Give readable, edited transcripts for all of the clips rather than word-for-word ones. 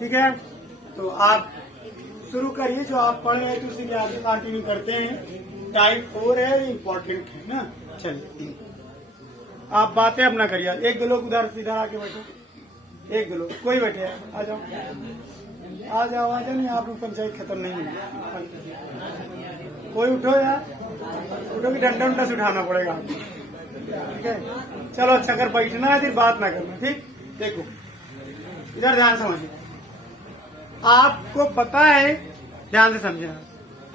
ठीक है, तो आप शुरू करिए, जो आप पढ़ रहे थे उसी के आगे कंटिन्यू करते हैं। टाइप 4 है, इम्पोर्टेंट है ना। चलिए आप बातें अपना करिए। एक दो लोग उधर सीधा आके बैठो, एक दो लोग, कोई बैठे है, आ जाओ आ जाओ आ जाओ, नहीं आप लोग पंचायत खत्म नहीं होगी। कोई उठो यार, उठो कि डंडा उंडा से उठाना पड़ेगा आपको। ठीक है, चलो अच्छा कर बैठना है, फिर बात ना करना। ठीक, देखो इधर ध्यान समझिए। आपको पता है, ध्यान से समझना,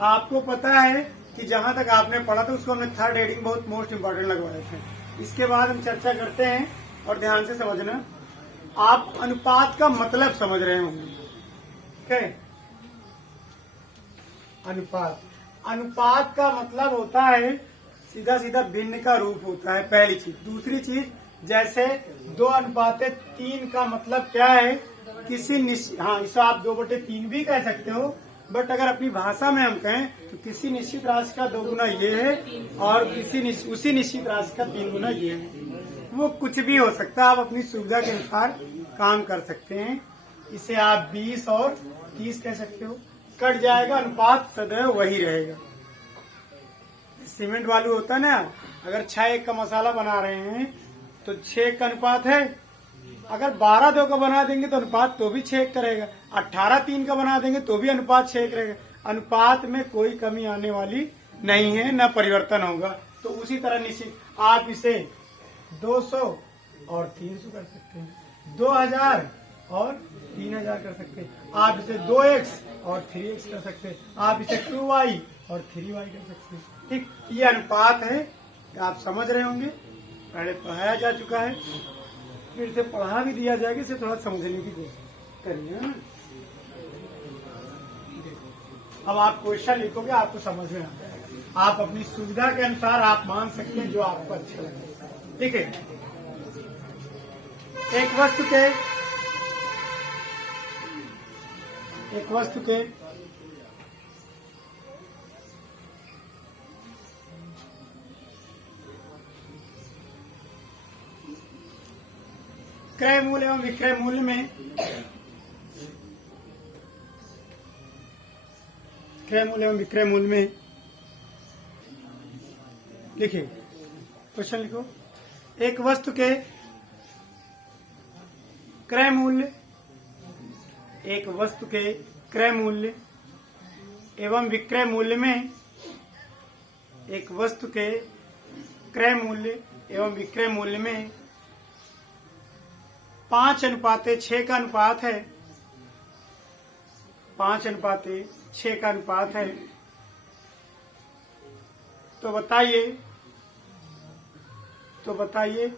आपको पता है कि जहां तक आपने पढ़ा था उसको हमने थर्ड हेडिंग बहुत मोस्ट इंपोर्टेंट लगवाए थे। इसके बाद हम चर्चा करते हैं, और ध्यान से समझना। आप अनुपात का मतलब समझ रहे होंगे। ठीक है, अनुपात, अनुपात का मतलब होता है सीधा सीधा भिन्न का रूप होता है, पहली चीज। दूसरी चीज, जैसे 2:3 का मतलब क्या है, किसी हाँ इसे आप 2/3 भी कह सकते हो, बट अगर अपनी भाषा में हम कहें तो किसी निश्चित राशि का 2 गुना ये है, और उसी निश्चित राशि का 3 गुना ये है। वो कुछ भी हो सकता है, आप अपनी सुविधा के अनुसार काम कर सकते हैं। इसे आप 20 और 30 कह सकते हो, कट जाएगा, अनुपात सदैव वही रहेगा। सीमेंट वालू होता है ना, अगर 6:1 का मसाला बना रहे हैं तो 6:1 का अनुपात है। अगर 12:2 का बना देंगे तो अनुपात तो भी 6:1 करेगा, 18:3 का बना देंगे तो भी अनुपात 6:1 रहेगा। अनुपात में कोई कमी आने वाली नहीं है, न परिवर्तन होगा। तो उसी तरह निश्चित आप इसे 200 और 300 कर सकते हैं, 2000 और 3000 कर सकते हैं, आप इसे 2x और 3x कर सकते हैं, आप इसे 2y और 3y कर सकते हैं। ठीक, ये अनुपात है, आप समझ रहे होंगे, पहले पढ़ाया जा चुका है, फिर से पढ़ा भी दिया जाएगा, इसे थोड़ा समझने की कोशिश करिए। अब आप क्वेश्चन लिखोगे, आपको समझ में आ जाएगा। आप अपनी सुविधा के अनुसार आप मान सकते हैं जो आपको अच्छा लगे। ठीक है, एक वस्तु के क्रय मूल्य एवं विक्रय मूल्य में लिखिए, क्वेश्चन लिखो। एक वस्तु के क्रय मूल्य एवं विक्रय मूल्य में, एक वस्तु के क्रय मूल्य एवं विक्रय मूल्य में 5:6 का अनुपात है, 5:6 का अनुपात है। तो बताइए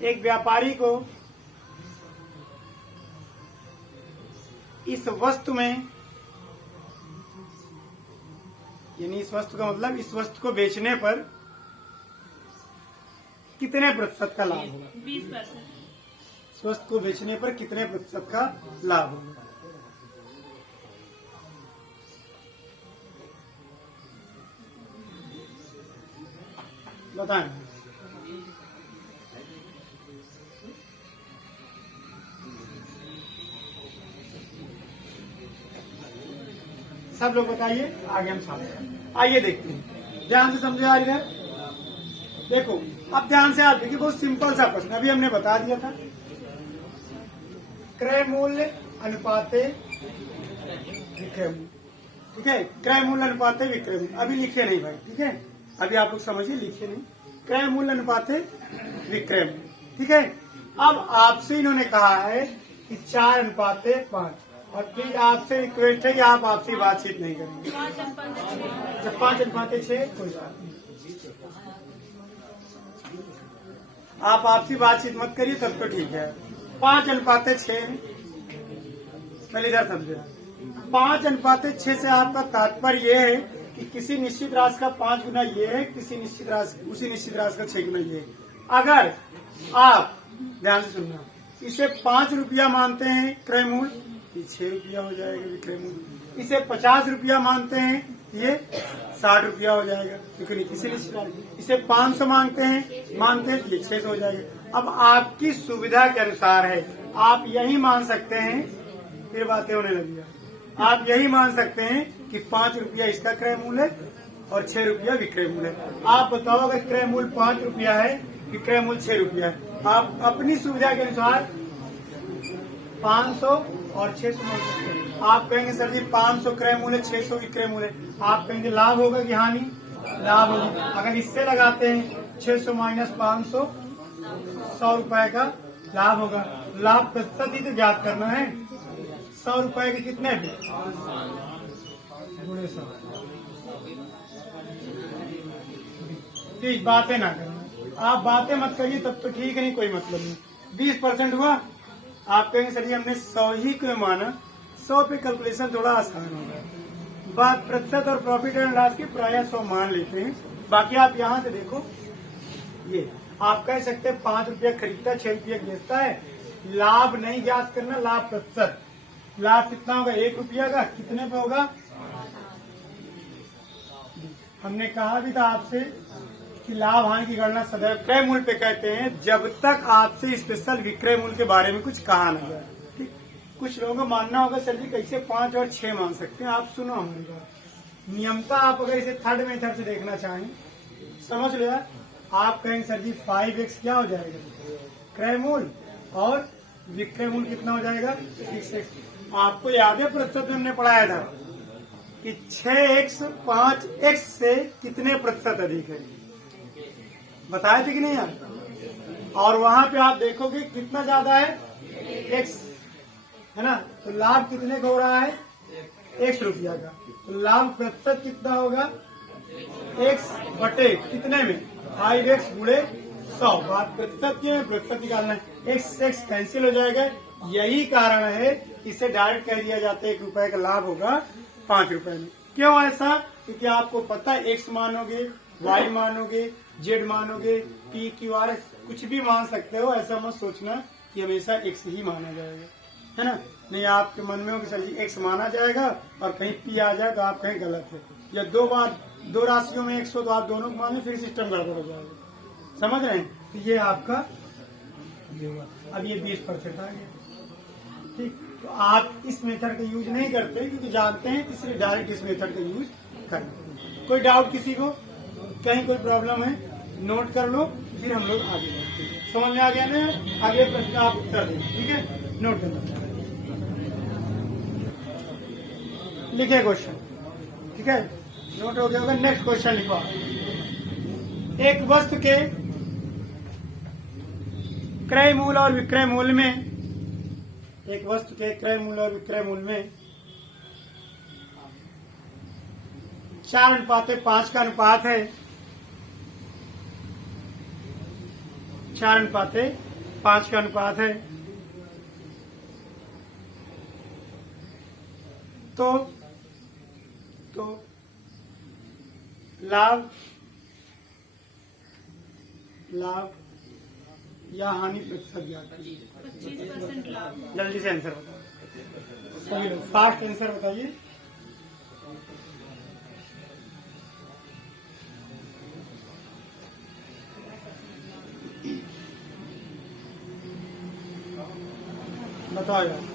एक व्यापारी को इस वस्तु में, यानी इस वस्तु का मतलब इस वस्तु को बेचने पर कितने प्रतिशत का लाभ होगा? 20%। इस वस्तु को बेचने पर कितने प्रतिशत का लाभ होगा? बताएं। सब लोग बताइए, आगे हम सामने आइए देखते हैं, ध्यान से समझे। आ इधर देखो, अब ध्यान से आप देखिए, बहुत सिंपल सा प्रश्न अभी हमने बता दिया था। क्रय मूल्य अनुपाते विक्रय मूल्य, ठीक है, क्रय मूल्य अनुपाते विक्रय मूल्य। अभी लिखे नहीं भाई, ठीक है, अभी आप लोग समझिए, लिखे नहीं। क्रय मूल्य अनुपाते विक्रय मूल्य, ठीक है। अब आपसे इन्होंने कहा है कि 4:5, और फिर आपसे रिक्वेस्ट है कि आप आपसी बातचीत नहीं करेंगे। जब 5:6, कोई बात नहीं, आप आपसी बातचीत मत करिए, तब तो ठीक है। 5:6, पहले इधर समझे। 5:6 से आपका तात्पर्य ये है कि किसी निश्चित राशि का 5 गुना ये है, उसी निश्चित राशि का 6 गुना ये है। अगर आप ध्यान से सुनना, इसे 5 रुपया मानते हैं क्रय मूल्य, ये 6 रुपया हो जाएगा विक्रय मूल्य। इसे 50 रुपया मानते हैं, ये 60 रुपया हो जाएगा, क्योंकि किसी निश्चित राशि। इसे 500 मानते हैं तो ये 600 हो जाएगा। अब आपकी सुविधा के अनुसार है। आप यही मान सकते हैं, फिर बातें होने लगी, आप यही मान सकते हैं कि 5 रुपया इसका क्रय मूल्य है और 6 रुपया विक्रय मूल्य है। आप बताओ, अगर क्रय मूल्य 5 रुपया है, विक्रय मूल्य 6 रुपया है, आप अपनी सुविधा के अनुसार 500 और 600 मान सकते हैं। आप कहेंगे सर जी 500 क्रय मूल्य, 600 विक्रय मूल्य, आप कहेंगे लाभ होगा कि हानि? लाभ होगा। अगर इससे लगाते हैं 600 माइनस 500, 100 रुपए का लाभ होगा। लाभ प्रतिशत ही तो ज्ञात करना है। 100 रुपए के कितने भी गुणे 100। प्लीज बातें ना करना, आप बातें मत करिए तब तो ठीक है, नहीं कोई मतलब नहीं। 20% हुआ, आप कहेंगे सर जी हमने 100 ही क्यों माना? 100 पे कैलकुलेशन थोड़ा आसान होगा। बात प्रतिशत और प्रॉफिट एंड लॉस की प्राय 100 मान लेते हैं। बाकी आप यहाँ से देखो, ये आप कह सकते हैं 5 रुपया खरीदता है, 6 रुपया बेचता है। लाभ नहीं ज्ञात करना, लाभ प्रतिशत। लाभ कितना होगा? 1 रुपया का कितने पे होगा? हमने कहा भी था आपसे कि लाभ हानि की गणना सदैव क्रय मूल्य पे कहते हैं, जब तक आपसे स्पेशल विक्रय मूल्य के बारे में कुछ कहा न जाए। ठीक, कुछ लोगों को मानना होगा सर जी कैसे 5 और 6 मान सकते हैं। आप सुनो हमारी बात। नियमता आप अगर इसे थर्ड मेथड से देखना चाहें, समझ लो यार, आप कहेंगे सर जी 5x क्या हो जाएगा? क्रय मूल्य, और विक्रय मूल्य कितना हो जाएगा? 6x। आपको याद है प्रतिशत में हमने पढ़ाया था कि 6x 5x से कितने प्रतिशत अधिक है, बताए थे कि नहीं यार? और वहां पे आप देखोगे कितना ज्यादा है? x, है ना? तो लाभ कितने का हो रहा है? x रुपया का। तो लाभ प्रतिशत कितना होगा? x बटे कितने में? 5x गुणे 100। बात प्रतिशत की है, प्रतिशत निकालना है। x कैंसिल हो जाएगा। यही कारण है इसे डायरेक्ट कह दिया जाता है 1 रुपए का लाभ होगा 5 रुपए में। क्यों ऐसा? क्योंकि आपको पता है x मानोगे, y मानोगे, z मानोगे, p q r कुछ भी मान सकते हो। ऐसा मत सोचना कि हमेशा x ही माना जाएगा, है ना? नहीं, आपके मन में हो कि सर जी x माना जाएगा और कहीं p आ जाए तो आप कहीं गलत है। या दो राशियों में 100 तो आप दोनों को मान लो, फिर सिस्टम गड़बड़ हो जाएगा। समझ रहे हैं? तो ये आपका ये हुआ। अब ये 20% आ गया। ठीक, तो आप इस मेथड का यूज नहीं करते क्योंकि जानते हैं, इसलिए डायरेक्ट इस मेथड का यूज करते। कोई डाउट किसी को? कहीं कोई प्रॉब्लम है? नोट कर लो, फिर हम लोग आगे बढ़ते हैं। समझ में आ गया ना? अगले प्रश्न का आप उत्तर दें, ठीक है? नोट करना, लिखे क्वेश्चन, ठीक है? नोट हो गया होगा। नेक्स्ट क्वेश्चन लिखो। एक वस्तु के क्रय मूल्य और विक्रय मूल्य में, एक वस्तु के क्रय मूल्य और विक्रय मूल्य में 4:5 का अनुपात है। 4:5 का अनुपात है। तो लाभ या हानि प्रतिशत ज्ञात कीजिए। 25% लाभ। जल्दी से आंसर बताओ, सभी लोग फास्ट आंसर बताइए। बताओ यार।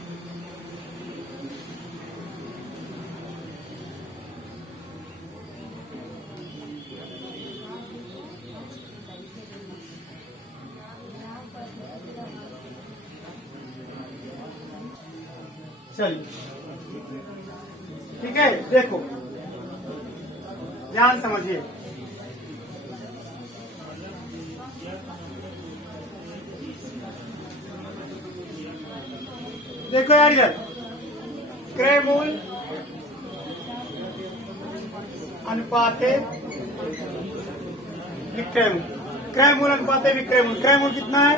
चलिए, ठीक है, देखो ध्यान समझिए। देखो यार, इधर क्रय मूल्य अनुपाते विक्रय मूल्य, क्रय मूल्य अनुपाते विक्रय मूल्य। क्रय मूल्य कितना है?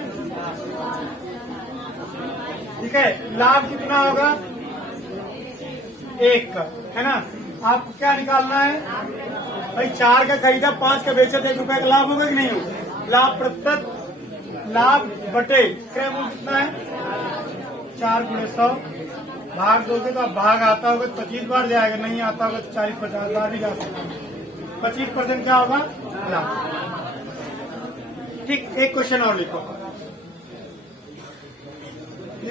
ठीक है। लाभ कितना होगा? 1 का, है ना? आपको क्या निकालना है भाई? 4 का खरीदा, 5 का बेचा तो 1 रुपए का लाभ होगा कि नहीं होगा? लाभ प्रतिशत, लाभ बटे क्रय मूल्य कितना है? 4 गुणे 100। भाग दोगे तो अब भाग आता होगा तो 25 बार जाएगा, नहीं आता होगा तो 40-50 बार भी जा सकता है। 25% क्या होगा? लाभ। ठीक, एक क्वेश्चन और लिखो।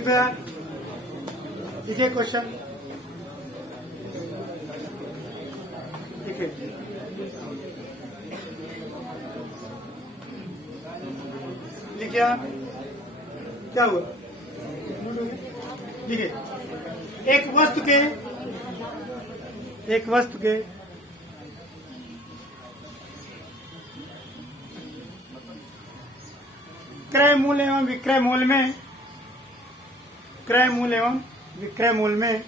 दो यार, लिखिए क्वेश्चन, लिखिए। लिखिए आप, क्या हुआ, लिखिए। एक वस्तु के क्रय मूल्य एवं विक्रय मूल्य में, क्रय मूल्य एवं विक्रय मूल्य में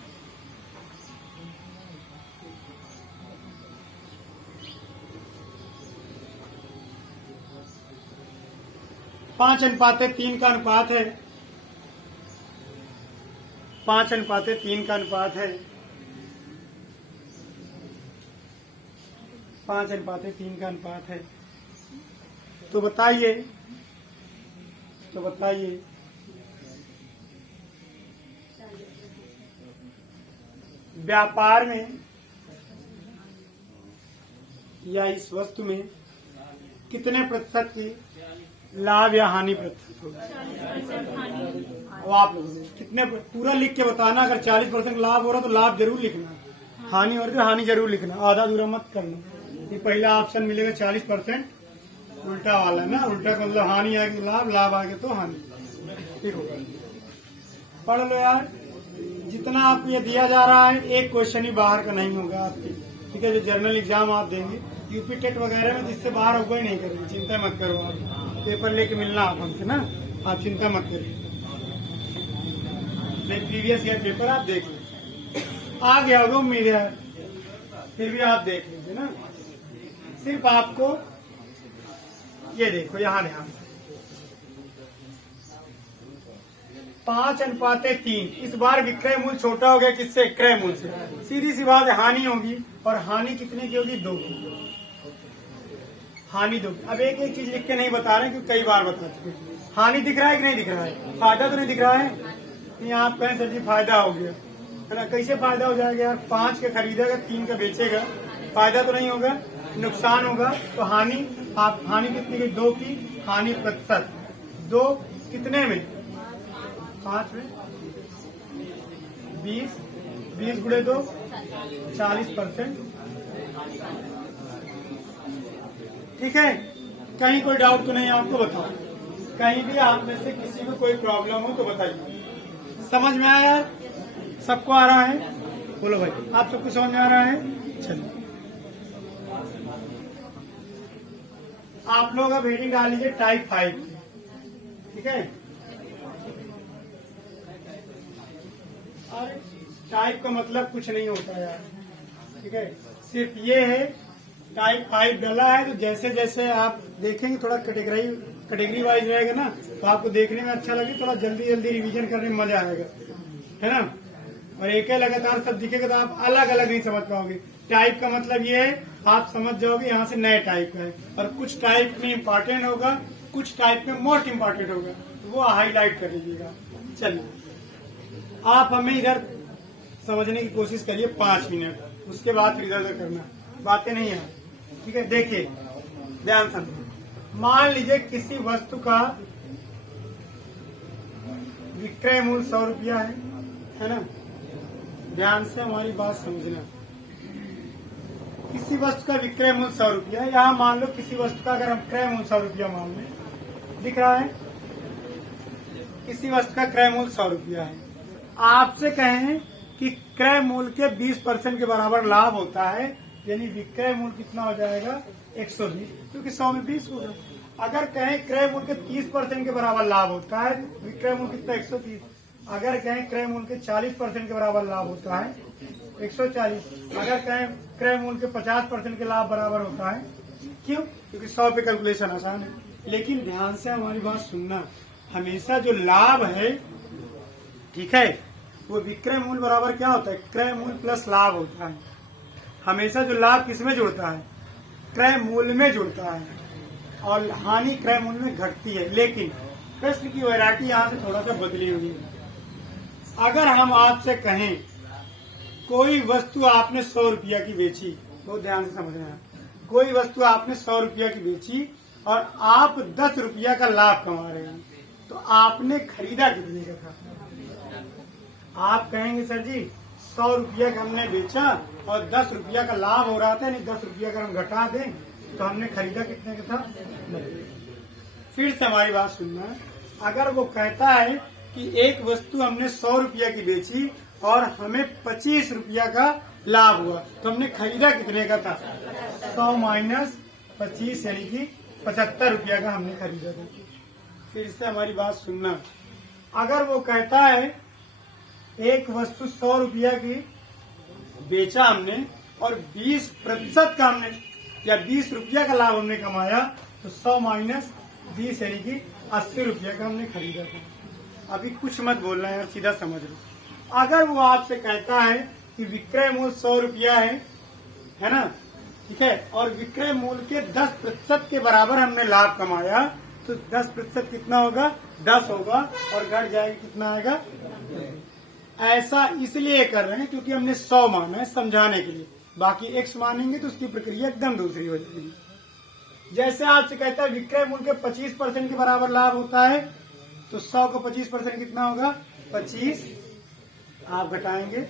5:3 का अनुपात है, 5:3 का अनुपात है, 5:3 का अनुपात है। तो बताइए, व्यापार में या इस वस्तु में कितने प्रतिशत की लाभ या हानि प्रतिशत होगा? अब आप लोग कितने, पूरा लिख के बताना। अगर 40% लाभ हो रहा तो लाभ जरूर लिखना, हानि हो रही तो हानि जरूर लिखना, आधा दूरा मत करना। ये पहला ऑप्शन मिलेगा 40%, उल्टा वाला ना, उल्टा का मतलब हानि आएगी लाभ, लाभ आएगा तो हानि। ठीक होगा, पढ़ लो यार। जितना आपको ये दिया जा रहा है, एक क्वेश्चन ही बाहर का नहीं होगा आपके, ठीक है। जो जर्नल एग्जाम आप देंगे यूपी टेट वगैरह में, जिससे बाहर होगा ही नहीं करेंगे, चिंता मत करो। आप पेपर लेके मिलना आप हमसे ना, आप चिंता मत करिए। नहीं, प्रीवियस ईयर पेपर आप देख लीजिए, आ गया होगा उम्मीद है, फिर भी आप देख लीजिए ना। सिर्फ आपको ये देखो, यहाँ ध्यान, 5:3। इस बार विक्रय मूल्य छोटा हो गया किससे? क्रय मूल्य से। सीधी सी बात है, हानि होगी, और हानि कितने की होगी? 2 की, हानि 2। अब एक एक चीज लिख के नहीं बता रहे, क्योंकि कई बार बता चुके। हानि दिख रहा है कि नहीं दिख रहा है? फायदा तो नहीं दिख रहा है? नहीं, आप कहें सर जी फायदा हो गया, है ना? कैसे फायदा हो जाएगा यार? 5 का खरीदेगा, 3 का बेचेगा, फायदा तो नहीं होगा, नुकसान होगा। तो हानि, आप हानि कितने की? 2 की, हानि प्रतिशत 2 कितने में? 5 में 20 गुणे 2 40%। ठीक है, कहीं कोई डाउट तो नहीं आपको? बताओ, कहीं भी आप में से किसी को कोई प्रॉब्लम हो तो बताइए। समझ में आया यार? सबको आ रहा है? बोलो भाई, आप सबको समझ में आ रहा है? चलिए, आप लोग अब हेडिंग डाल लीजिए टाइप 5, ठीक है। अरे टाइप का मतलब कुछ नहीं होता यार, ठीक है। सिर्फ ये है, टाइप 5 डाला है तो जैसे जैसे आप देखेंगे, थोड़ा कैटेगरी वाइज रहेगा ना, तो आपको देखने में अच्छा लगे, थोड़ा जल्दी जल्दी रिवीजन करने में मजा आएगा, है ना। और एक ही लगातार सब दिखेगा तो आप अलग अलग नहीं समझ पाओगे। टाइप का मतलब ये है, आप समझ जाओगे यहाँ से नए टाइप का है, और कुछ टाइप में इम्पोर्टेंट होगा, कुछ टाइप में मोस्ट इम्पोर्टेंट होगा, तो वो हाईलाइट कर लीजिएगा। चलिए, आप हमें इधर समझने की कोशिश करिए 5 मिनट, उसके बाद फिर इधर करना, बातें नहीं है, ठीक है। देखिए, ध्यान समझिए। मान लीजिए किसी वस्तु का विक्रय मूल्य 100 रुपया है ना। ध्यान से हमारी बात समझना। किसी वस्तु का विक्रय मूल्य 100 रुपया है। यहाँ मान लो किसी वस्तु का अगर हम क्रय मूल्य 100 रुपया मान लें, दिख रहा है? किसी वस्तु का क्रय मूल्य 100 रुपया है। आपसे कहें कि क्रय मूल्य के 20% के बराबर लाभ होता है, यानी विक्रय मूल्य कितना हो जाएगा? 120, क्योंकि 100 में 20 होगा। अगर कहें क्रय मूल्य के 30% के बराबर लाभ होता है, विक्रय मूल्य कितना? 130। अगर कहें क्रय मूल्य के 40% के बराबर लाभ होता है, 140। अगर कहें क्रय मूल्य के 50% के लाभ बराबर होता है, क्यों? क्योंकि 100 पे कैलकुलेशन आसान है। लेकिन ध्यान से हमारी बात सुनना, हमेशा जो लाभ है, ठीक है, वो विक्रय मूल्य बराबर क्या होता है? क्रय मूल्य प्लस लाभ होता है। हमेशा जो लाभ किसमें जुड़ता है? क्रय मूल्य में जुड़ता है, और हानि क्रय मूल्य में घटती है। लेकिन प्रश्न की वैरायटी यहाँ से थोड़ा सा बदली हुई है। अगर हम आपसे कहें कोई वस्तु आपने 100 रुपया की बेची, बहुत ध्यान से समझना है, कोई वस्तु आपने 100 रुपया की बेची और आप 10 रुपया का लाभ कमा रहे हैं, तो आपने खरीदा कितने का था? आप कहेंगे सर जी 100 रुपया का हमने बेचा और 10 रुपया का लाभ हो रहा था, नहीं 10 रुपया का हम घटा दें तो हमने खरीदा कितने का था? नहीं। फिर से हमारी बात सुनना, अगर वो कहता है कि एक वस्तु हमने 100 रुपया की बेची और हमें 25 रुपया का लाभ हुआ तो हमने खरीदा कितने का था? 100 माइनस 25 यानी कि 75 रुपया का हमने खरीदा था। फिर से हमारी बात सुनना, अगर वो कहता है एक वस्तु 100 रुपया की बेचा हमने और 20% का हमने या 20 रुपया का लाभ हमने कमाया तो 100 माइनस 20 यानी कि 80 रुपया का हमने खरीदा था। अभी कुछ मत बोलना यार, सीधा समझ लो। अगर वो आपसे कहता है कि विक्रय मूल्य 100 रुपया है ना, ठीक है, और विक्रय मूल्य के 10% के बराबर हमने लाभ कमाया तो 10% कितना होगा? 10 होगा और घट जाएगा कितना आएगा? ऐसा इसलिए कर रहे हैं क्योंकि हमने 100 माना है समझाने के लिए, बाकी x मानेंगे तो उसकी प्रक्रिया एकदम दूसरी हो जाएगी। जैसे आपसे कहता है विक्रय मूल्य के 25% के बराबर लाभ होता है तो 100 का 25% कितना होगा? 25, आप घटाएंगे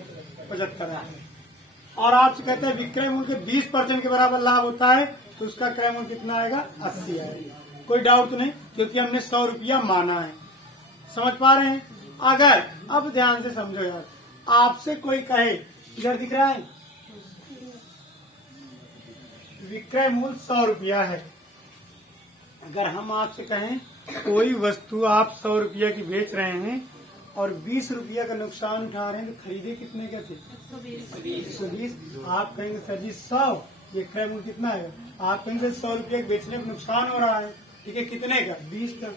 75 आएगा। और आपसे कहते हैं विक्रय मूल्य के 20% के बराबर लाभ होता है तो उसका क्रय मूल्य कितना आएगा? 80 आएगा। कोई डाउट नहीं, क्योंकि हमने 100 रुपया माना है। समझ पा रहे हैं? अगर अब ध्यान से समझो यार, आपसे कोई कहे, इधर दिख रहा है विक्रय मूल्य 100 रुपया है, अगर हम आपसे कहें कोई वस्तु आप 100 रुपया की बेच रहे हैं और 20 रुपया का नुकसान उठा रहे हैं तो खरीदे कितने का थे? 120। आप कहेंगे सर जी 100, ये क्रय मूल्य कितना है? आप कहेंगे 100 रुपया बेचने में नुकसान हो रहा है, ठीक है, कितने का? 20 का,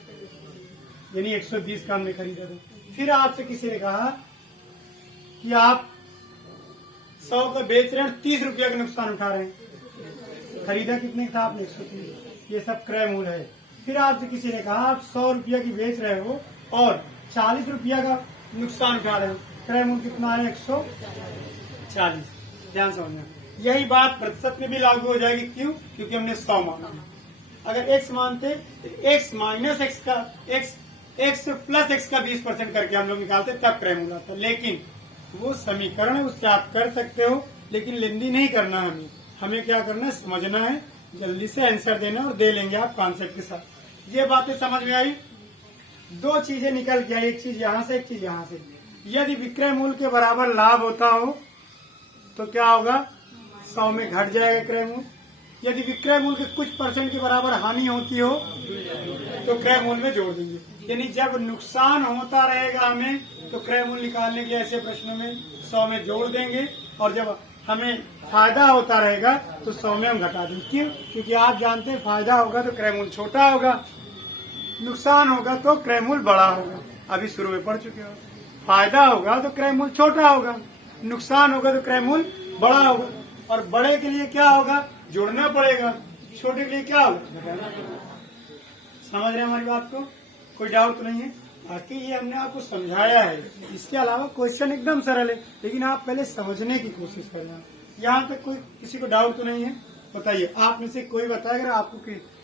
यानी 120 का हमने खरीदा था। फिर आपसे किसी ने कहा कि आप 100 का बेच रहे हैं 30 रुपया का नुकसान उठा रहे हैं, खरीदा कितने का था आपने? 130। ये सब क्रय मूल्य है। फिर आपसे किसी ने कहा आप 100 रुपया की बेच रहे हो और 40 रुपया का नुकसान उठा रहे हो, क्रय मूल्य कितना है? 140। ध्यान समझना, यही बात प्रतिशत में भी लागू हो जाएगी। क्यों? क्योंकि हमने 100 माना। अगर x मानते तो x माइनस x का x प्लस x का 20% करके हम लोग निकालते तब क्रय मूल्य आता। लेकिन वो समीकरण है, उससे आप कर सकते हो, लेकिन लेंदी नहीं करना है। हमें क्या करना है? समझना है, जल्दी से आंसर देना और दे लेंगे आप कॉन्सेप्ट के साथ। ये बातें समझ में आई? दो चीजें निकल के आई, एक चीज यहाँ से, एक चीज यहाँ से। यदि विक्रय मूल्य के बराबर लाभ होता हो तो क्या होगा? 100 में घट जाएगा क्रय मूल्य। यदि विक्रय मूल्य के कुछ % के बराबर हानि होती हो तो क्रय मूल्य में जोड़ देंगे। यानी जब नुकसान होता रहेगा हमें तो क्रय मूल्य निकालने के लिए ऐसे प्रश्नों में 100 में जोड़ देंगे, और जब हमें फायदा होता रहेगा तो 100 में हम घटा देंगे। क्यों? क्योंकि आप जानते हैं फायदा होगा तो क्रय मूल्य छोटा होगा, नुकसान होगा तो क्रय मूल्य बड़ा होगा। अभी शुरू में पढ़ चुके हो, फायदा होगा तो क्रय मूल्य छोटा होगा, नुकसान होगा तो क्रय मूल्य बड़ा होगा। और बड़े के लिए क्या होगा? जोड़ना पड़ेगा, छोटे के लिए क्या होगा? समझ रहे हैं हमारी बात को? कोई डाउट तो नहीं है? बाकी ये हमने आपको समझाया है, इसके अलावा क्वेश्चन एकदम सरल है, लेकिन आप पहले समझने की कोशिश करें। यहाँ तक कोई किसी को डाउट तो नहीं है? बताइए, आप में से कोई बताए अगर आपको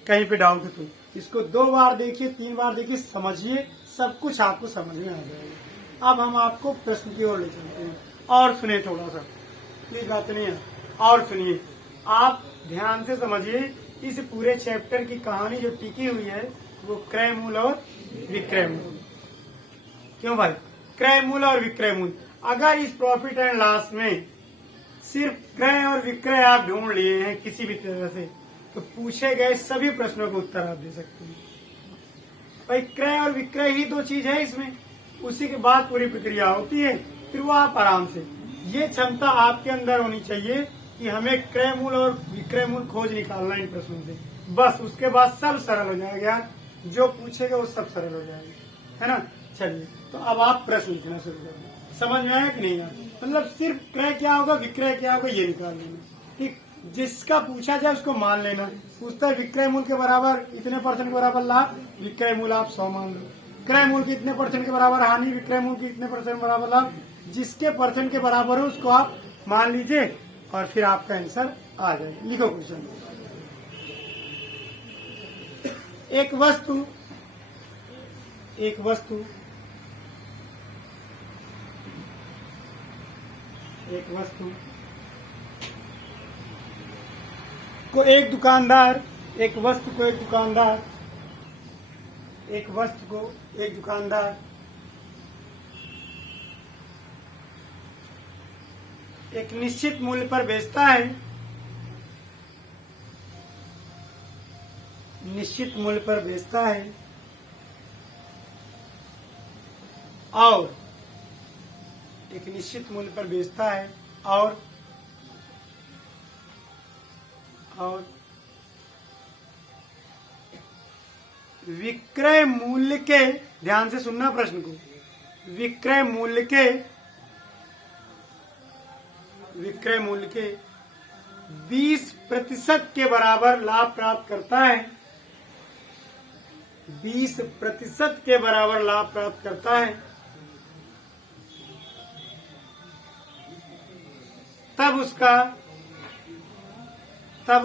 कहीं पे डाउट है तो इसको 2 बार देखिए, 3 बार देखिए, समझिए, सब कुछ आपको समझ में आ जाएगा। अब हम आपको प्रश्न की ओर ले चलते हैं, और सुनिए थोड़ा सा, प्लीज बात नहीं है, और सुनिए, आप ध्यान से समझिए। इस पूरे चैप्टर की कहानी जो टिकी हुई है वो क्रय मूल्य और विक्रय मूल्य। क्यों भाई? क्रय मूल्य और विक्रय मूल्य। अगर इस प्रॉफिट एंड लॉस में सिर्फ क्रय और विक्रय आप ढूंढ लिए हैं किसी भी तरह से, तो पूछे गए सभी प्रश्नों का उत्तर आप दे सकते हैं। भाई क्रय और विक्रय ही 2 चीज है इसमें, उसी के बाद पूरी प्रक्रिया होती है। फिर वो आप आराम से, ये क्षमता आपके अंदर होनी चाहिए कि हमें क्रय मूल्य और विक्रय मूल्य खोज निकालना इन प्रश्नों से, बस उसके बाद सब सरल हो जाएगा। जो पूछेगा वो सब सरल हो जाएगा, है ना? चलिए, तो अब आप प्रश्न लिखना शुरू करें। समझ में आया कि नहीं आया? मतलब सिर्फ क्रय क्या होगा, विक्रय क्या होगा, ये निकाल लेना। ठीक, जिसका पूछा जाए उसको मान लेना। पूछता है विक्रय मूल्य के बराबर इतने % के बराबर लाभ, विक्रय मूल्य आप 100 मान लो। क्रय मूल्य के इतने % के बराबर हानि, विक्रय मूल्य के इतने % के बराबर लाभ, जिसके % के बराबर हो उसको आप मान लीजिए और फिर आपका आंसर आ जाएगा। लिखो क्वेश्चन। एक वस्तु एक वस्तु को एक दुकानदार, एक वस्तु को एक दुकानदार, एक वस्तु को एक दुकानदार एक निश्चित मूल्य पर बेचता है, निश्चित मूल्य पर बेचता है और एक निश्चित मूल्य पर बेचता है और विक्रय मूल्य के, ध्यान से सुनना प्रश्न को, विक्रय मूल्य के 20% के बराबर लाभ प्राप्त करता है, 20% के बराबर लाभ प्राप्त करता है, तब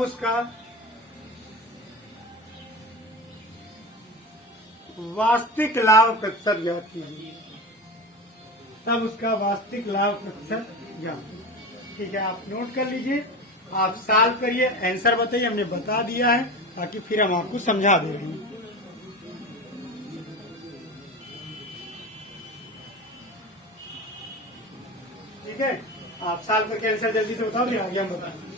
उसका वास्तविक लाभ प्रतिशत ज्ञात कीजिए, तब उसका वास्तविक लाभ प्रतिशत ज्ञात। ठीक है, आप नोट कर लीजिए, आप सॉल्व करिए, आंसर बताइए, हमने बता दिया है ताकि फिर हम आपको समझा दे रहे हैं। ठीक है, आप सॉल्व करके आंसर जल्दी से बताओ, फिर आगे हम बताएंगे।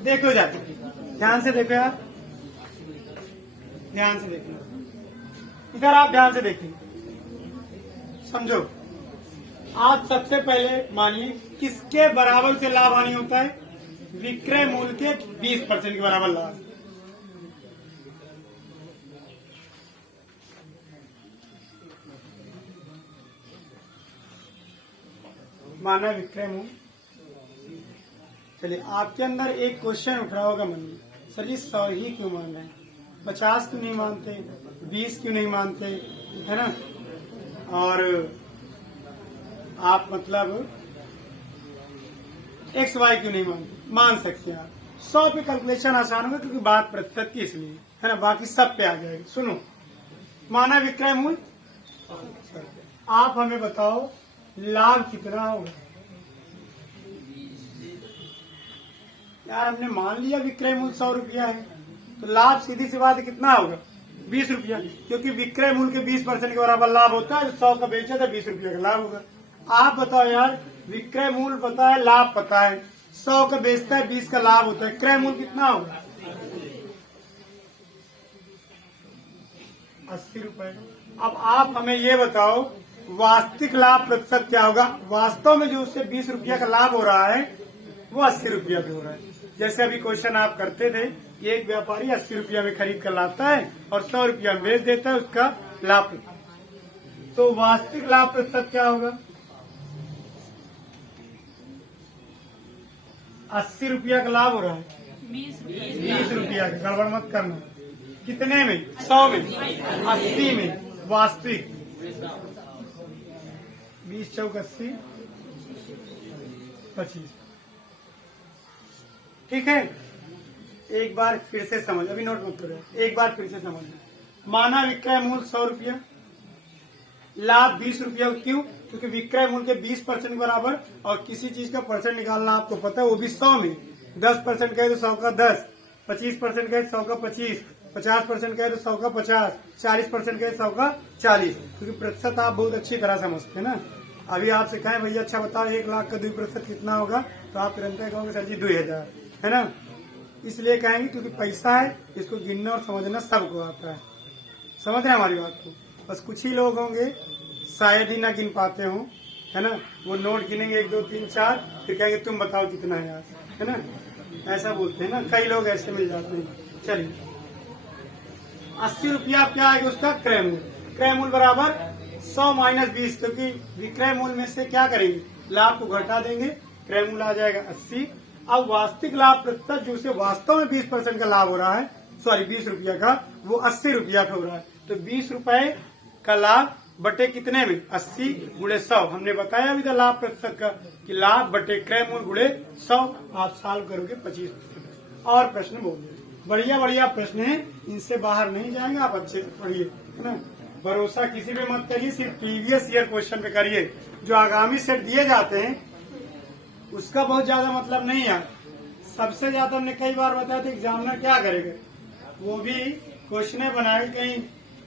देखो जाते, ध्यान से देखो यार, ध्यान से देखना, इधर आप ध्यान से देखिए, समझो। आज सबसे पहले मानिए किसके बराबर से लाभ हानि होता है, विक्रय मूल्य के 20% के बराबर लाभ। माना विक्रय मूल्य, चलिए आपके अंदर एक क्वेश्चन उठ रहा होगा मन में, सर जी 100 ही क्यों मान रहे हैं, 50 क्यों नहीं मानते, 20 क्यों नहीं मानते, है ना, और आप मतलब XY क्यों नहीं मानते। मान सकते हैं आप, 100 पे कैलकुलेशन आसान होगा क्योंकि बात प्रतिशत की इसलिए, है ना, बाकी सब पे आ जाएगी। सुनो, माना विक्रय मूल्य, आप हमें बताओ लाभ कितना होगा। यार हमने मान लिया विक्रय मूल्य 100 रुपया है, तो लाभ सीधी सी बात है कितना होगा, 20 रुपया, क्योंकि विक्रय मूल्य के 20% के बराबर लाभ होता है, 100 का बेचा था 20 रुपया का लाभ होगा। आप बताओ यार, विक्रय मूल्य पता है, लाभ पता है, 100 का बेचता है, 20 का लाभ होता है, क्रय मूल्य कितना होगा, 80 रुपए। अब आप हमें ये बताओ वास्तविक लाभ प्रतिशत क्या होगा। वास्तव में जो उससे 20 रुपया का लाभ हो रहा है वो 80 रुपया पे हो रहा है। जैसे अभी क्वेश्चन आप करते थे, एक व्यापारी 80 रुपया में खरीद कर लाता है और 100 रुपया में बेच देता है, उसका लाभ। तो वास्तविक लाभ प्रतिशत क्या होगा, 80 रुपया का लाभ हो रहा है, 20 रुपया का, गड़बड़ मत करना। कितने में, 100 में, 80 में, वास्तविक 20 चौक 80, 25। ठीक है, एक बार फिर से समझ, अभी नोट मत करो, एक बार फिर से समझ। माना विक्रय मूल्य 100 रुपया, लाभ 20 रुपया, क्यों, क्योंकि विक्रय मूल्य के 20% के बराबर, और किसी चीज का परसेंट निकालना आपको पता है, वो भी 100 में। 10% कहे तो 100 का 10, 25% कहे तो 100 का 25, 50% कहे तो 100 का 50, 40% कहे 100 का 40, क्योंकि प्रतिशत आप बहुत अच्छी तरह समझते हैं ना। अभी आपसे कहें भैया अच्छा बताओ 1 लाख का 2% कितना होगा, तो आप तुरंत कहोगे सर जी 2000, है ना। इसलिए कहेंगे क्योंकि पैसा है, इसको गिनना और समझना सबको आता है। समझ रहे हैं हमारी बात को। बस कुछ ही लोग होंगे शायद ही ना गिन पाते हो, है ना, वो नोट गिनेंगे 1 2 3 4, फिर कहेंगे तुम बताओ कितना है यार, है ना, ऐसा बोलते हैं ना, कई लोग ऐसे मिल जाते हैं। चलिए 80 रुपया क्या आएगा उसका क्रय मूल्य, क्रय मूल्य बराबर 100 माइनस 20, क्योंकि विक्रय मूल्य में से क्या करेंगे, लाभ को घटा देंगे, क्रय मूल्य आ जाएगा 80। अब वास्तविक लाभ प्रतिशत जो उसे वास्तव में 20% का लाभ हो रहा है, सॉरी 20 रुपया का, वो 80 रुपया का हो रहा है। तो 20 रुपए का लाभ बटे कितने में 80 गुणे 100। हमने बताया अभी था लाभ प्रतिशत का कि लाभ बटे क्रय मूल्य गुणे 100। आप सॉल्व करोगे 25%। और प्रश्न बोलिए, बढ़िया बढ़िया प्रश्न है, इनसे बाहर नहीं जाएंगे। आप अच्छे से पढ़िए, है ना। भरोसा किसी पे मत करिए, सिर्फ प्रीवियस ईयर क्वेश्चन पे करिए। जो आगामी सेट दिए जाते हैं उसका बहुत ज्यादा मतलब नहीं है। सबसे ज्यादा हमने कई बार बताया था एग्जामिनर क्या करेगा, वो भी क्वेश्चन बनाएगा, कहीं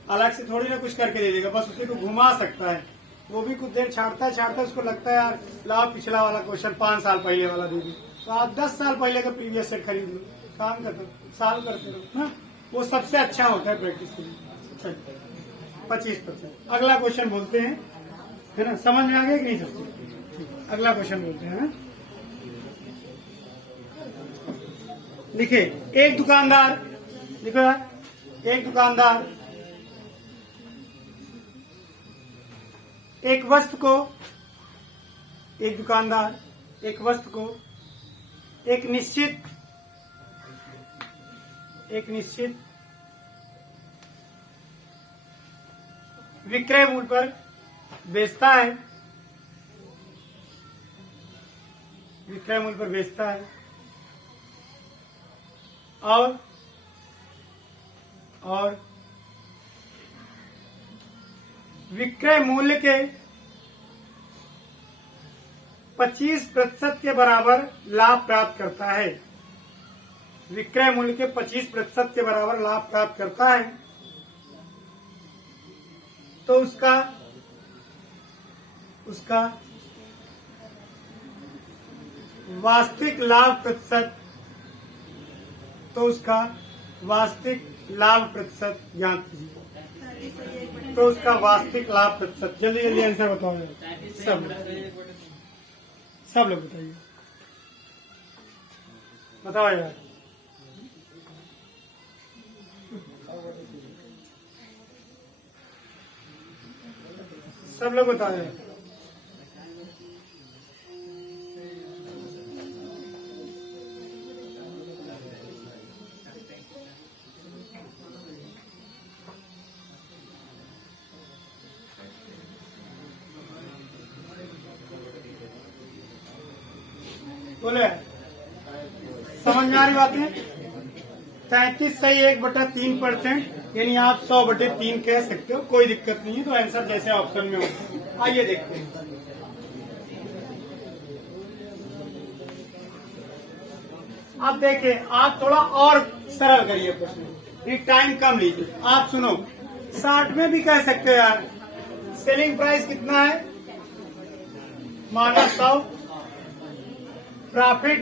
अलग से थोड़ी ना कुछ करके दे देगा, बस उसी को घुमा सकता है। वो भी कुछ देर छाड़ता है, उसको लगता है यार लाओ पिछला वाला क्वेश्चन 5 साल पहले वाला दे दी, तो आप 10 साल पहले का प्रीवियस सेट खरीद लो, काम करते साल करते रहो ना, वो सबसे अच्छा होता है प्रैक्टिस के लिए। 25%। अगला क्वेश्चन बोलते हैं, है ना। समझ में आ गया कि नहीं सबको? अगला क्वेश्चन बोलते हैं ना? लिखे, एक दुकानदार, लिखो यार, एक दुकानदार एक वस्तु को एक निश्चित विक्रय मूल्य पर बेचता है, और विक्रय मूल्य के 25% के बराबर लाभ प्राप्त करता है। विक्रय मूल्य के 25% के बराबर लाभ प्राप्त करता है, तो उसका वास्तविक लाभ प्रतिशत ज्ञात कीजिए। तो उसका वास्तविक लाभ प्रतिशत, जल्दी जल्दी आंसर बताओ यार, सब लोग बताइए, बताओ यार। सब लोग बताओ यार। बोले, समझ में आ रही बात है? 33 सही 1/3%, यानी आप 100/3 कह सकते हो, कोई दिक्कत नहीं है। तो आंसर जैसे ऑप्शन में हो। आइए देखते हैं। अब देखिए, आप थोड़ा और सरल करिए प्रश्न, ये टाइम कम लीजिए। आप सुनो, 60 में भी कह सकते हो यार। सेलिंग प्राइस कितना है, माना 100, प्रॉफिट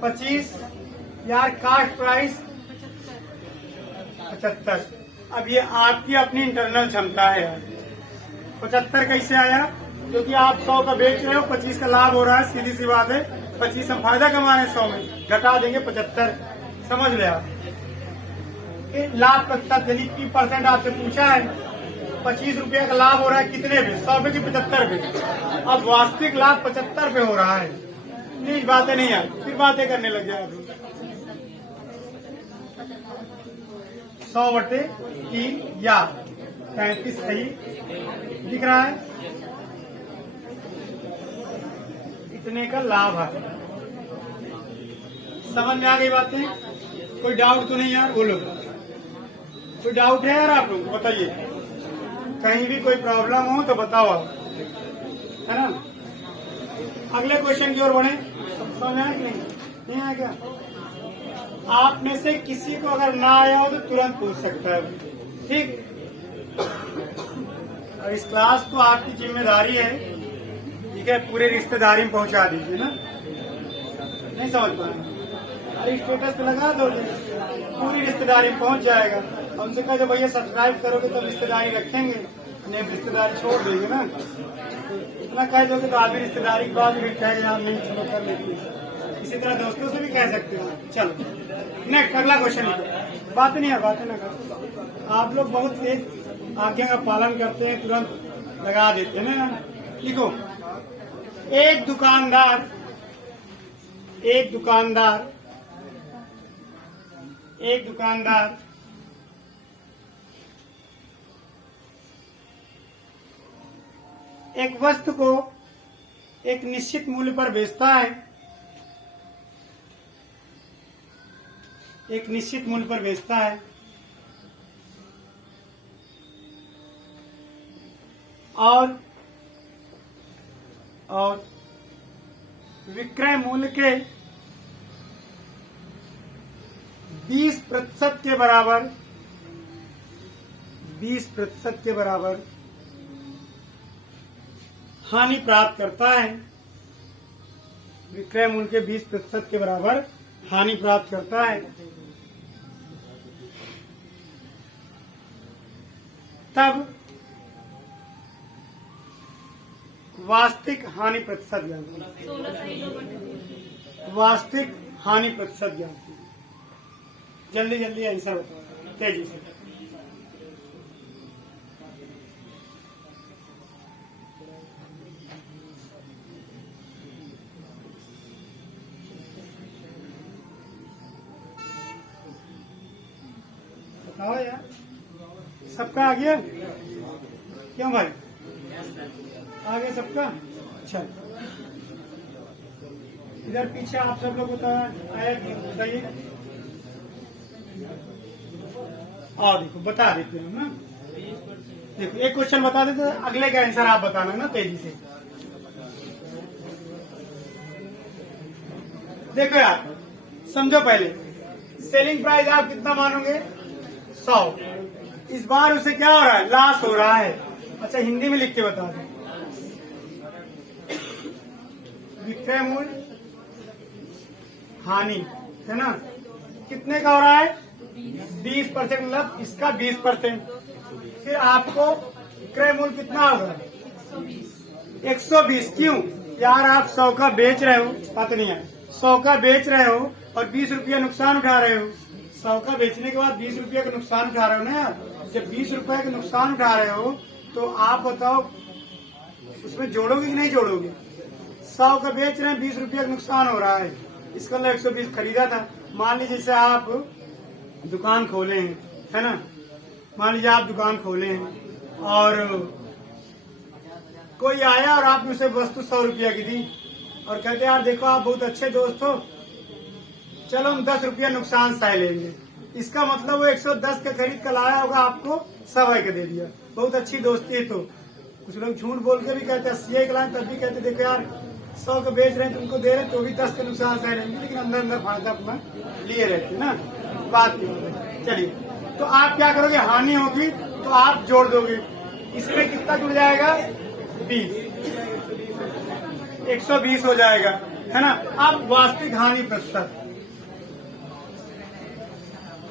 25, यार कास्ट प्राइस 75। अब ये आपकी अपनी इंटरनल क्षमता है यार। 75 कैसे आया? क्योंकि आप 100 का बेच रहे हो, 25 का लाभ हो रहा है, सीधी सी बात है। 25 हम फायदा कमा रहे हैं, 100 में घटा देंगे 75। समझ ले आप, लाभ प्रतिशत यानी की परसेंट आपसे पूछा है। 25 रुपया का लाभ हो रहा है कितने पे, 100 पे की 75 पे। अब वास्तविक लाभ 75 पे हो रहा है। प्लीज बातें नहीं आती, फिर बातें करने लग जाए। 100/3 या 35 सही दिख रहा है, इतने का लाभ है। समझ में आ गई बातें? कोई डाउट तो नहीं यार? बोलो, कोई डाउट है यार? आप लोग बताइए, कहीं भी कोई प्रॉब्लम हो तो बताओ आप, है ना। अगले क्वेश्चन की ओर बढ़े। समझ आया कि नहीं आया क्या? आप में से किसी को अगर ना आया हो तो तुरंत पूछ सकता है, ठीक। और इस क्लास को आपकी जिम्मेदारी है, ठीक है, पूरे रिश्तेदारी में पहुंचा दीजिए ना। नहीं समझ पा रहे? अरे स्टेटस पे लगा दो, पूरी रिश्तेदारी में पहुंच जाएगा। हमसे कह दो भैया सब्सक्राइब करोगे तो रिश्तेदारी रखेंगे, नहीं रिश्तेदारी छोड़ देंगे ना। इतना कह दोगे तो आधी रिश्तेदारी के बाद भी कहेंगे आप नहीं, चलो कर लेते। इसी तरह दोस्तों से भी कह सकते हो। चलो नेक्स्ट, अगला क्वेश्चन लिखो। बात नहीं है, बातें ना करो। आप लोग बहुत तेज आज्ञा का पालन करते हैं, तुरंत लगा देते हैं ना। लिखो, एक दुकानदार एक वस्तु को एक निश्चित मूल्य पर बेचता है, एक निश्चित मूल्य पर बेचता है और विक्रय मूल्य के 20% के बराबर 20% के बराबर हानि प्राप्त करता है। विक्रय मूल्य के 20% के बराबर हानि प्राप्त करता है, तब वास्तविक हानि प्रतिशत ज्ञात कीजिए। वास्तविक हानि प्रतिशत ज्ञात कीजिए। जल्दी जल्दी आंसर बताओ, तेजी से। बताओ यार, सबका आ गया? क्यों भाई, आ गया सबका? अच्छा, इधर पीछे आप सब लोग बताइए। और देखो बता देते हैं ना, देखो एक क्वेश्चन बता देते, अगले का आंसर आप बताना ना तेजी से। देखो यार, समझो पहले, सेलिंग प्राइस आप कितना मानोगे? 100। इस बार उसे क्या हो रहा है? लॉस हो रहा है। अच्छा, हिंदी में लिख के बता दो। विक्रय मूल्य हानि है ना, कितने का हो रहा है? 20%, मतलब इसका 20%। फिर आपको विक्रय मूल्य कितना होगा? 120। क्यों यार, आप 100 का बेच रहे हो, पता नहीं है, 100 का बेच रहे हो और 20 रुपया नुकसान उठा रहे हो। 100 का बेचने के बाद 20 रुपया का नुकसान उठा रहे हो ना यार। जब 20 रुपए का नुकसान उठा रहे हो तो आप बताओ उसमें जोड़ोगे कि नहीं जोड़ोगे? 100 का बेच रहे हैं, 20 रुपया का नुकसान हो रहा है, इसका 120 खरीदा था। मान लीजिए जैसे आप दुकान खोले हैं, है ना, मान लीजिए आप दुकान खोले हैं और कोई आया और आपने उसे वस्तु 100 रुपया की दी और कहते यार देखो आप बहुत अच्छे दोस्त हो, चलो हम 10 रुपया नुकसान सह लेंगे। इसका मतलब वो 110 का खरीद कर लाया होगा, आपको 100 का दे दिया। बहुत अच्छी दोस्ती है। तो कुछ लोग झूठ बोल के भी कहते 80 का लाए, तब भी कहते देखो यार 100 का बेच रहे हैं, तुमको दे रहे हैं, तो भी 10 का नुकसान सह लेंगे, लेकिन अंदर अंदर फायदा अपना लिए रहते ना। बात नहीं। चलिए, तो आप क्या करोगे? हानि होगी तो आप जोड़ दोगे, इसमें कितना जुड़ जाएगा? 20, 120 हो जाएगा, है ना। अब वास्तविक हानि प्रतिशत,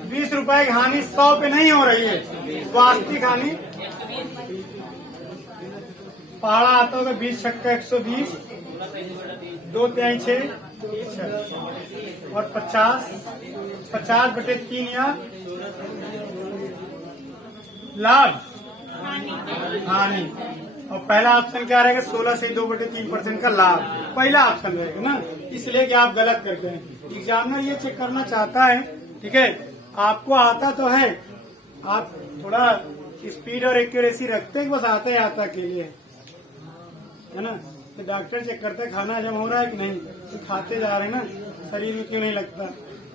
20 रुपए की हानि 100 पे नहीं हो रही है, वास्तविक हानि पहाड़ा आता होगा 20 छक्का 120, 2 तिहाई 6 और 50/3 या लाभ हानि। और पहला ऑप्शन क्या रहेगा? 16 से 2/3% का लाभ पहला ऑप्शन रहेगा ना, इसलिए कि आप गलत करते हैं। एग्जामिनर ये चेक करना चाहता है, ठीक है, आपको आता तो है, आप थोड़ा स्पीड और एक्यूरेसी रखते हैं, बस आता ही आता के लिए, है ना। तो डॉक्टर चेक करते हैं खाना हजम हो रहा है कि नहीं, तो खाते जा रहे हैं ना, शरीर में क्यों नहीं लगता,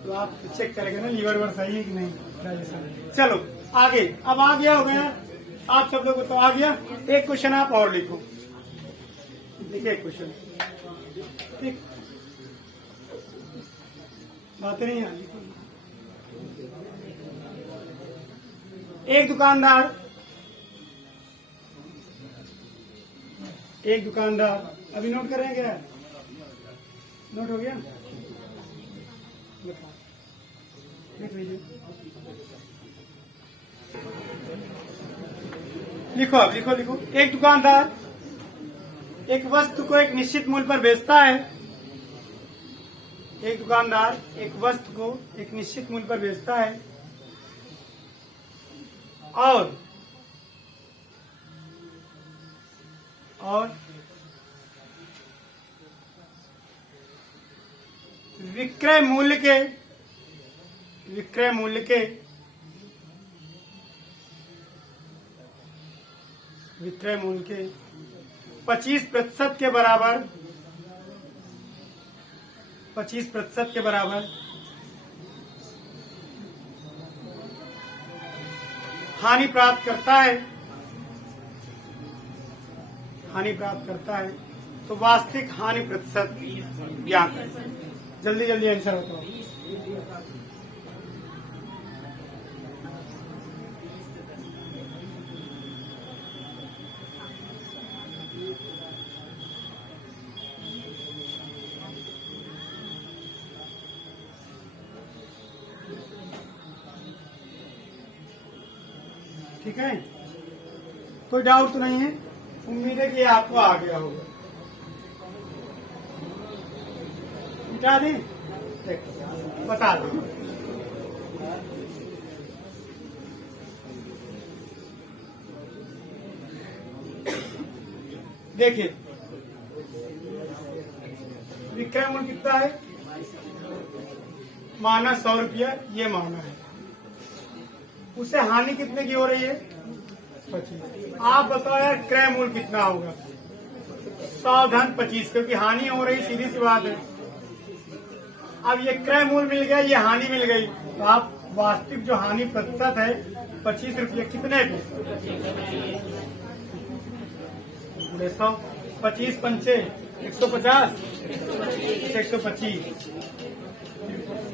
तो आप चेक करेंगे ना लीवर वर सही है कि नहीं। चलो आगे, अब आ गया हो गया आप सब लोग को, तो आ गया। एक क्वेश्चन आप और लिखो, देखिए एक क्वेश्चन, ठीक, बातें नहीं आ। एक दुकानदार अभी नोट कर रहे हैं क्या? नोट हो गया? लिख लीजिए, लिखो, अब लिखो। एक दुकानदार एक वस्तु को एक निश्चित मूल्य पर बेचता है। एक दुकानदार एक वस्तु को एक निश्चित मूल्य पर बेचता है और विक्रय मूल्य के 20% 25% के बराबर 25% के बराबर हानि प्राप्त करता है तो वास्तविक हानि प्रतिशत ज्ञात है। जल्दी जल्दी आंसर बताओ। ठीक है, कोई डाउट तो नहीं है? उम्मीद है कि आपको आ गया होगा। मिटा दें, बता दें। देखिए विक्रय मूल्य कितना है? माना 100 रुपया, ये माना है। उसे हानि कितने की हो रही है? 25। आप बताओ यार क्रय मूल्य कितना होगा? 100 धन 25, क्योंकि हानि हो रही, सीधी सी बात है। अब ये क्रय मूल्य मिल गया, ये हानि मिल गई, तो आप वास्तविक जो हानि प्रतिशत है 25 रुपये कितने पे? 100, 25 पंचे 150, 125,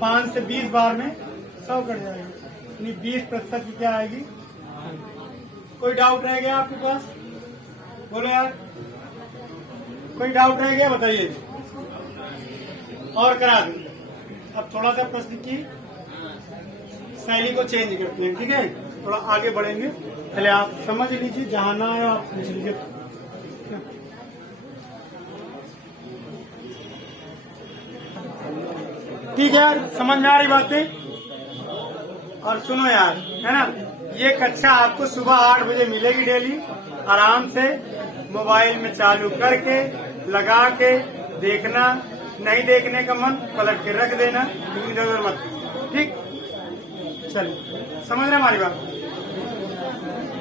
5 से 20 बार में 100 कट जाएगा, 20% की क्या आएगी? कोई डाउट रह गया आपके पास? बोलो यार, कोई डाउट रह गया बताइए और करा दूं। अब थोड़ा सा प्रश्न की शैली को चेंज करते हैं, ठीक है? थोड़ा आगे बढ़ेंगे, पहले आप समझ लीजिए, जहां ना आए आप पूछ लीजिए। ठीक है यार, समझ में आ रही बातें? और सुनो यार, है ना, ये कक्षा आपको सुबह 8 बजे मिलेगी डेली। आराम से मोबाइल में चालू करके लगा के देखना, नहीं देखने का मन पलट के रख देना, इधर उधर मत। ठीक, चलिए समझ रहे हमारी बात?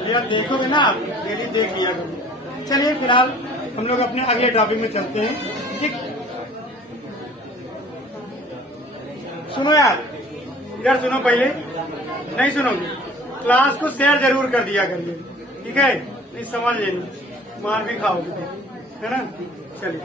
यार देखोगे ना आप, डेली देख लिया करो। चलिए फिलहाल हम लोग अपने अगले टॉपिक में चलते हैं। ठीक, सुनो यार, इधर सुनो, पहले नहीं सुनोगे क्लास को शेयर जरूर कर दिया करिए, ठीक है? नहीं समझ लेना, मार भी खाओगे, है ना? चलिए।